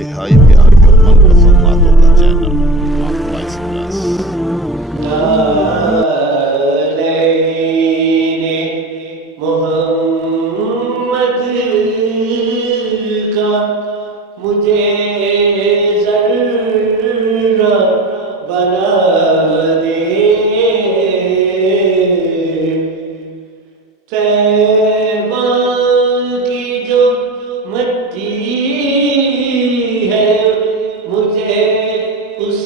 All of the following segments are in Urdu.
انتہائی پیاری اور من پسند باتوں کا چینل وائس پلس۔ محمد کا مجھے ذرہ بنا دے، طیبہ کی جو مٹی ہے مجھے اس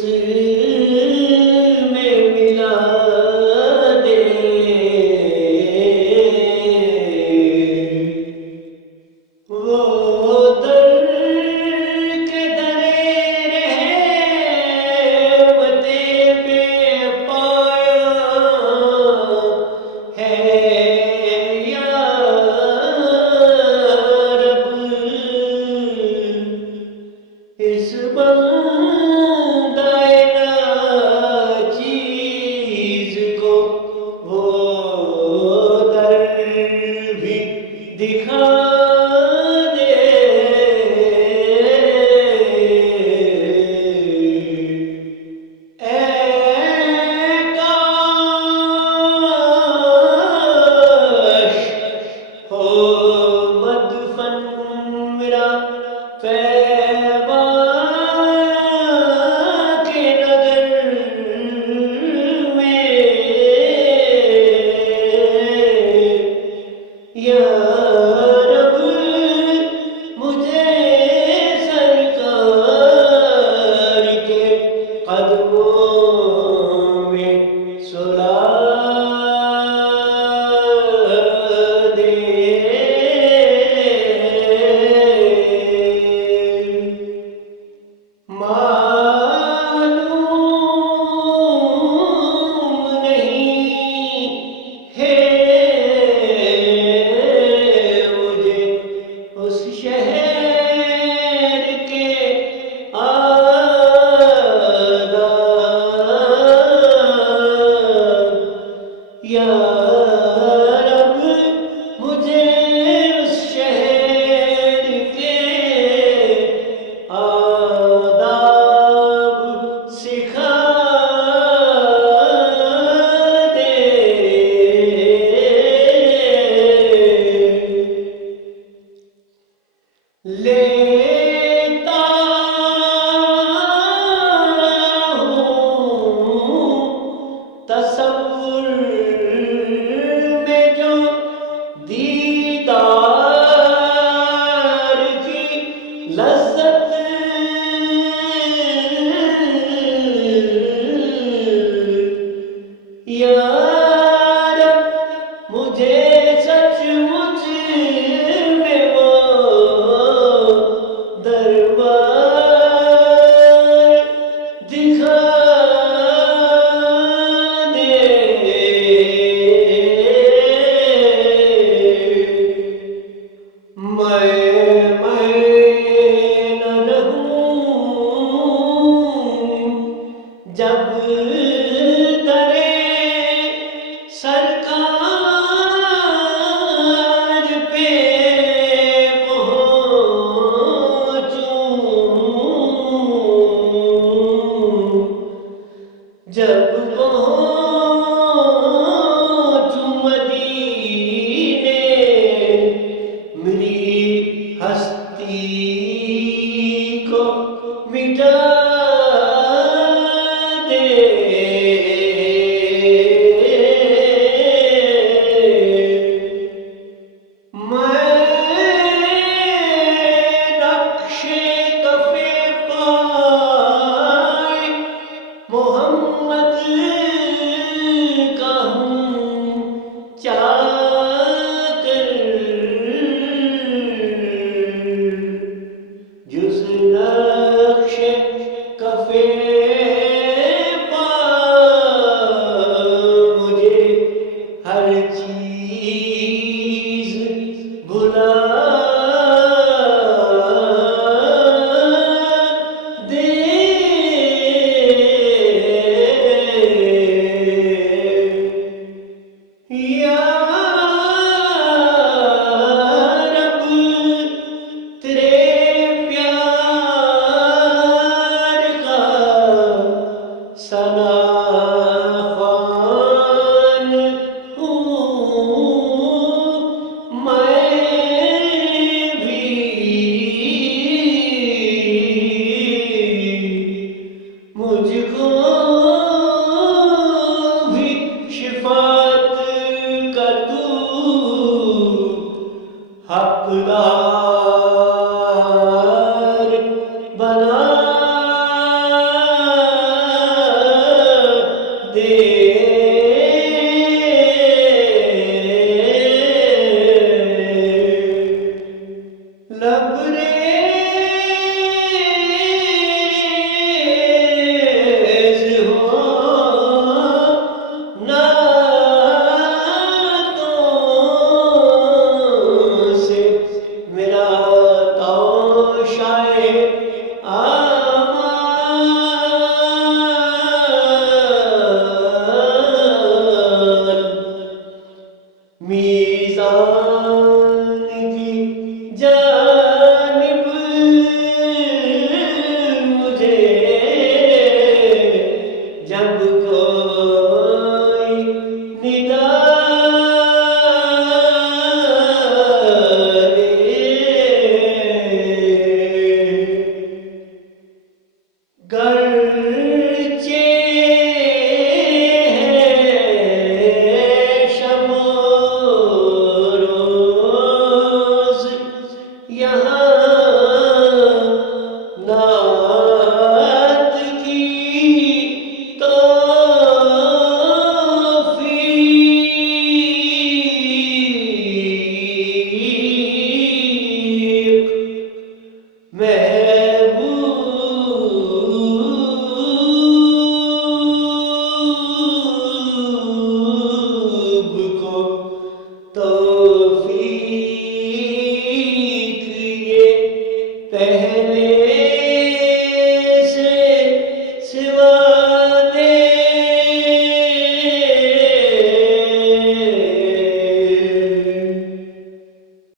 میں ملا دے، وہ در کے درے رحمت بے پایا ہے یا رب، اس بندہ ناچیز کو وہ در بھی دکھا دے، اے کاش ہو مدفن میرا طیبہ کے نگر میں، یا رب مجھے سرکار کے قدموں میں سلا دے، معلوم نہیں ہے مجھے اس شہر کے آداب، یا رب مجھے اس شہر کے آداب سکھا دے، لیتا ہوں تصور میں جو دیدار کی لذت، یا رب مجھے سچ مچ میں وہ دربار دکھا دے، میں نہ رہوں جب درے سرکار پہ پہنچوں، جب پہنچوں مدینے میری ہستی کو مٹا دے، میں نقش کف پائے محمد کا ہوں چاکر، جز نقش میزان کی جانب مجھے جب کوئی ندا گرچہ شب و روز یہاں نعت کی توفیق میں